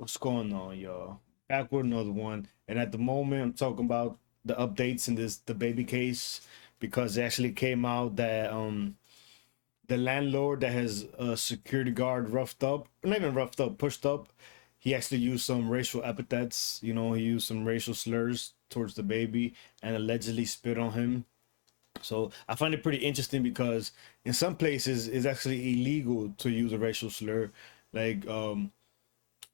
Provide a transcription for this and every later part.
What's going on, y'all? Back with another one. And at the moment, I'm talking about the updates in this the baby case because it actually came out that the landlord that has a security guard roughed up, not even roughed up, pushed up, he actually used some racial epithets. He used some racial slurs towards the baby and allegedly spit on him. So I find it pretty interesting because in some places it's actually illegal to use a racial slur. Like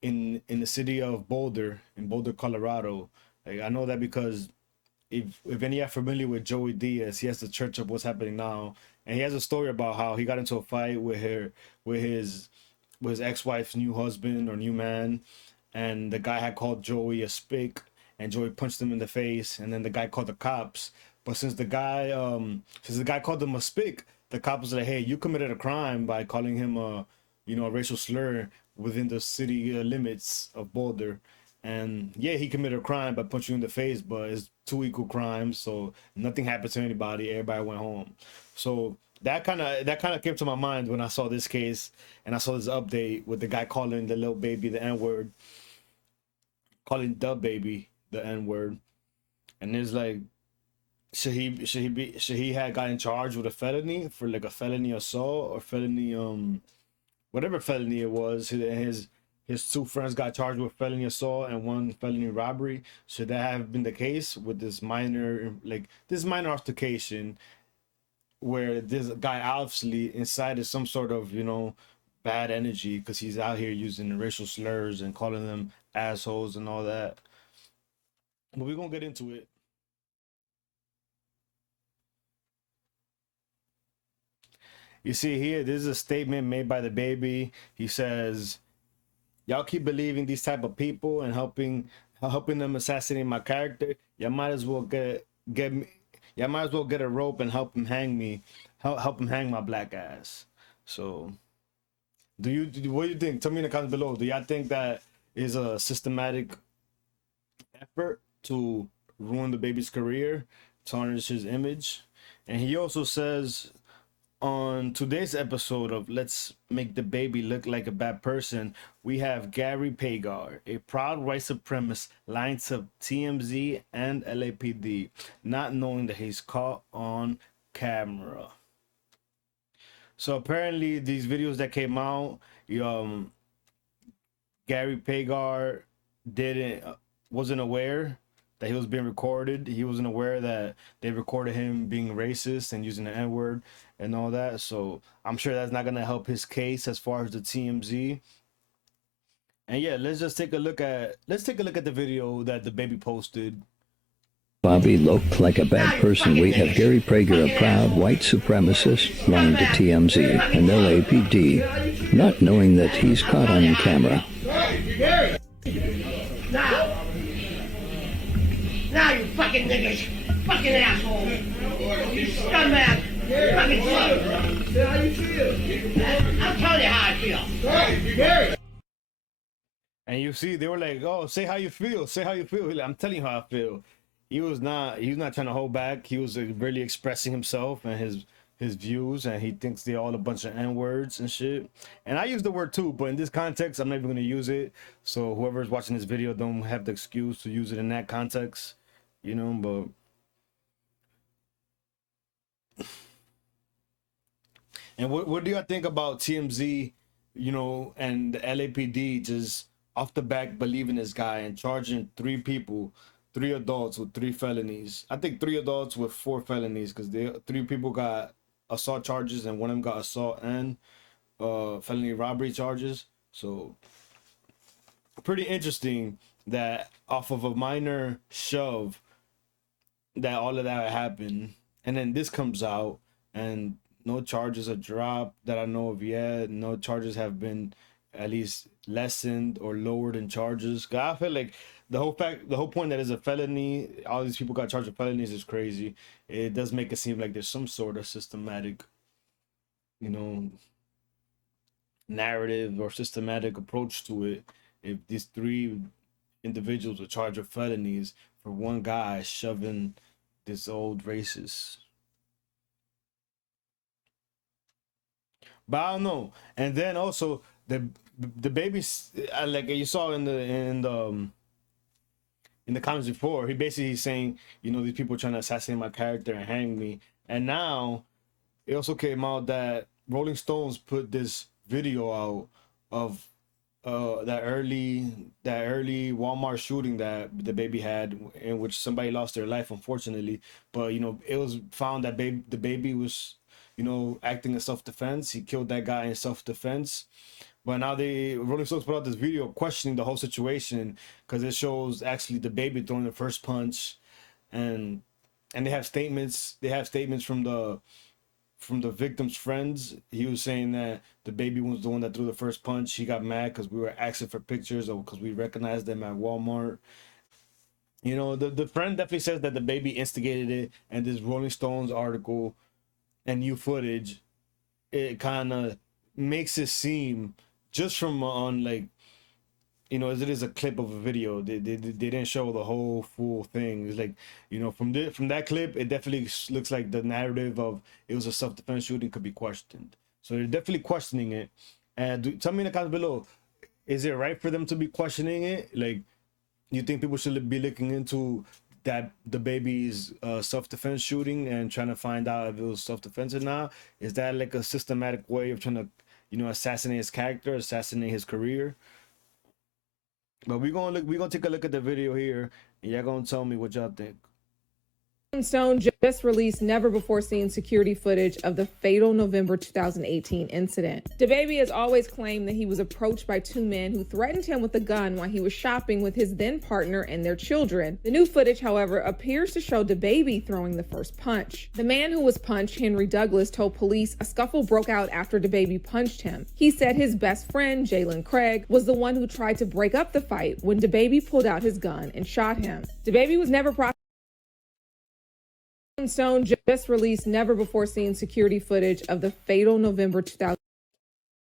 in the city of Boulder, in Boulder, Colorado. Like I know that because if any are familiar with Joey Diaz, he has the Church of What's Happening Now, and he has a story about how he got into a fight with his with his ex-wife's new husband or new man, and the guy had called Joey a spick, and Joey punched him in the face, and then the guy called the cops. But since the guy called him a spick, the cop was like, "Hey, you committed a crime by calling him a racial slur within the city limits of Boulder." And yeah, he committed a crime by punching you in the face, but it's two equal crimes, so nothing happened to anybody. Everybody went home. So that kind of came to my mind when I saw this case and I saw this update with the guy calling the little baby the N word, calling Dababy the N word, and it's like, should he had gotten charged with a felony for like a felony assault or felony whatever felony it was. His two friends got charged with felony assault and one felony robbery. Should that have been the case with this minor altercation where this guy obviously incited some sort of bad energy because he's out here using racial slurs and calling them assholes and all that. But we're gonna get into it. You see here, this is a statement made by the baby. He says, "Y'all keep believing these type of people and helping them assassinate my character. Y'all might as well get me. Y'all might as well get a rope and help him hang me. Help him hang my black ass." So, what do you think? Tell me in the comments below. Do y'all think that is a systematic effort to ruin the baby's career, tarnish his image? And he also says on today's episode of Let's Make the Baby Look Like a Bad Person, we have Gary Pagar, a proud white supremacist lying to TMZ and LAPD, not knowing that he's caught on camera. So apparently, these videos that came out, Gary Pagar didn't wasn't aware that he was being recorded. He wasn't aware that they recorded him being racist and using the N word and all that. So I'm sure that's not gonna help his case as far as the TMZ. And yeah, let's take a look at the video that the baby posted. Bobby looked like a bad person. We have Gary Prager, a proud white supremacist, lying to TMZ and LAPD, not knowing that he's caught on camera. Gary! Now, you fucking niggas! Fucking asshole! You scumbag! Fucking shit! Say how you feel. I'll tell you how I feel. Gary! And you see, they were like, "Oh, say how you feel. Say how you feel." Like, I'm telling you how I feel. He was not trying to hold back. He was really expressing himself and his views, and he thinks they're all a bunch of N words and shit. And I use the word too, but in this context, I'm not even gonna use it. So whoever's watching this video don't have the excuse to use it in that context, But and what do you think about TMZ, and the LAPD just off the back believing this guy and charging three adults with three felonies? I think three adults with four felonies because three people got assault charges and one of them got assault and felony robbery charges. So pretty interesting that off of a minor shove that all of that happened, and then this comes out and no charges are dropped that I know of yet. No charges have been at least lessened or lowered in charges. 'Cause I feel like the whole point that is a felony, all these people got charged with felonies is crazy. It does make it seem like there's some sort of systematic, you know, narrative or systematic approach to it. If these three individuals were charged with felonies for one guy shoving this old racist. But I don't know. And then also the baby's like you saw in the comments before, he basically saying, you know, these people are trying to assassinate my character and hang me. And now it also came out that Rolling Stones put this video out of that early Walmart shooting that the baby had, in which somebody lost their life, unfortunately. But you know, it was found that the baby was, you know, acting in self-defense. He killed that guy in self-defense. But now the Rolling Stones put out this video questioning the whole situation, because it shows actually the baby throwing the first punch, and they have statements. They have statements from the victim's friends. He was saying that the baby was the one that threw the first punch. He got mad because we were asking for pictures, or because we recognized them at Walmart. You know, the friend definitely says that the baby instigated it, and this Rolling Stones article and new footage, it kind of makes it seem, just from on, like, you know, as it is a clip of a video, they didn't show the whole full thing. It's like, you know, from that clip, it definitely looks like the narrative of it was a self-defense shooting could be questioned. So they're definitely questioning it. And tell me in the comments below, is it right for them to be questioning it? Like, you think people should be looking into that the baby's self-defense shooting and trying to find out if it was self-defense or not? Is that like a systematic way of trying to, you know, assassinate his character, assassinate his career? But we're gonna take a look at the video here, and y'all gonna tell me what y'all think. Stone just released never-before-seen security footage of the fatal November 2018 incident. Dababy has always claimed that he was approached by two men who threatened him with a gun while he was shopping with his then partner and their children. The new footage, however, appears to show Dababy throwing the first punch. The man who was punched, Henry Douglas, told police a scuffle broke out after Dababy punched him. He said his best friend, Jalen Craig, was the one who tried to break up the fight when Dababy pulled out his gun and shot him. Dababy was never prosecuted. Stone just released never-before-seen security footage of the fatal November 2000.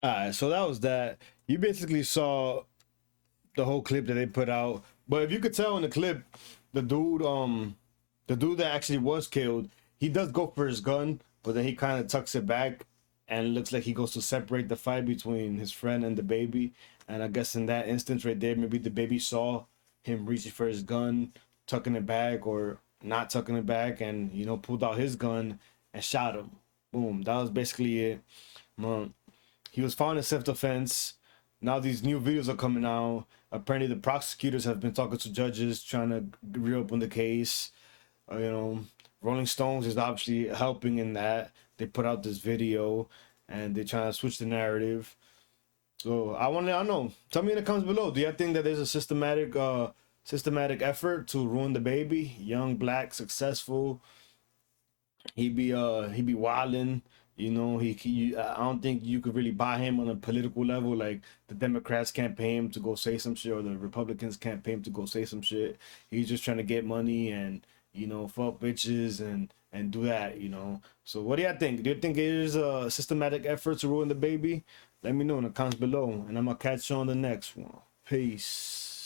All right, so that was that. You basically saw the whole clip that they put out, but if you could tell in the clip, the dude that actually was killed, he does go for his gun, but then he kind of tucks it back, and it looks like he goes to separate the fight between his friend and the baby. And I guess in that instance right there, maybe the baby saw him reaching for his gun, tucking it back, or not tucking it back, and, you know, pulled out his gun and shot him. Boom. That was basically it. He was found in self-defense. Now these new videos are coming out. Apparently the prosecutors have been talking to judges, trying to reopen the case. You know, Rolling Stones is obviously helping in that. They put out this video, and they're trying to switch the narrative. So I don't know. Tell me in the comments below. Do you think that there's a systematic effort to ruin the baby? Young, black, successful. He be wilding. You know, I don't think you could really buy him on a political level. Like, the Democrats can't pay him to go say some shit, or the Republicans can't pay him to go say some shit. He's just trying to get money and, you know, fuck bitches and do that, you know. So what do you think? Do you think it is a systematic effort to ruin the baby? Let me know in the comments below, and I'm gonna catch you on the next one. Peace.